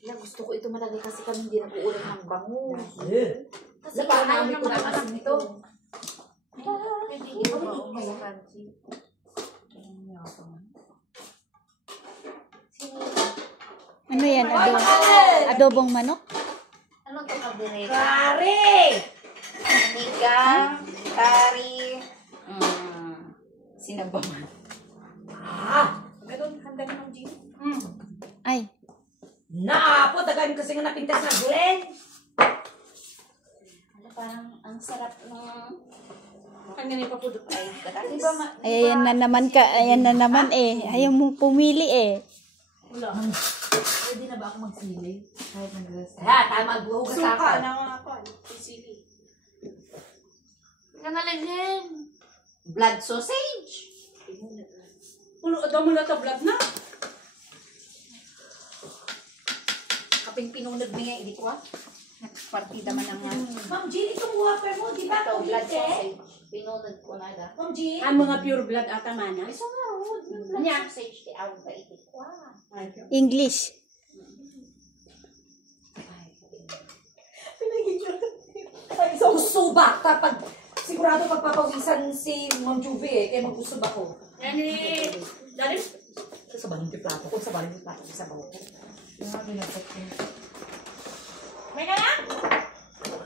Yeah, gusto ko ito malagay kasi kami hindi nag-uulan ng bango. Kasi parang ayaw naman ang anak nito. Pwede ito ba o kaya kanji? Ano yan? Adobong manok? Ano ito kabireka? Kari! Manigang, kari, sinabawan. Ganun, handa ni Ma'am Jean. Ay. Naapo, dagan kasi nga napintas na Glenn. Ano, parang ang sarap ng... Ang ganun pa po doon. Ay, Diba, Ayan na naman ka. Ayan na naman eh. Ayaw mong pumili eh. wala. Pwede na ba ako magsili? Kahit nag-rest. Ha, tama, buhugas ako. Suka na nga ako. Sili. Nangalagyan. Blood sausage. Ulo, damo na tablat na. Kaping pinunod mo nga, hindi ko partida man ang Ma'am Jean, itong wafer mo, di ba? ito, blood sausage. Pinunod ko na da. Ma'am Jean? Ang mga pure blood ata mana. Ay, so nga, yung blood sausage, di awag ka itik ko. English. Ay, so subak kapag sigurado pagpapawisan si Ma'am Juvie eh, kaya mag-usub ako. Yan eh. Dali. Sa baling plato ko, sa baling plato ko, sa baho ko. May ka na?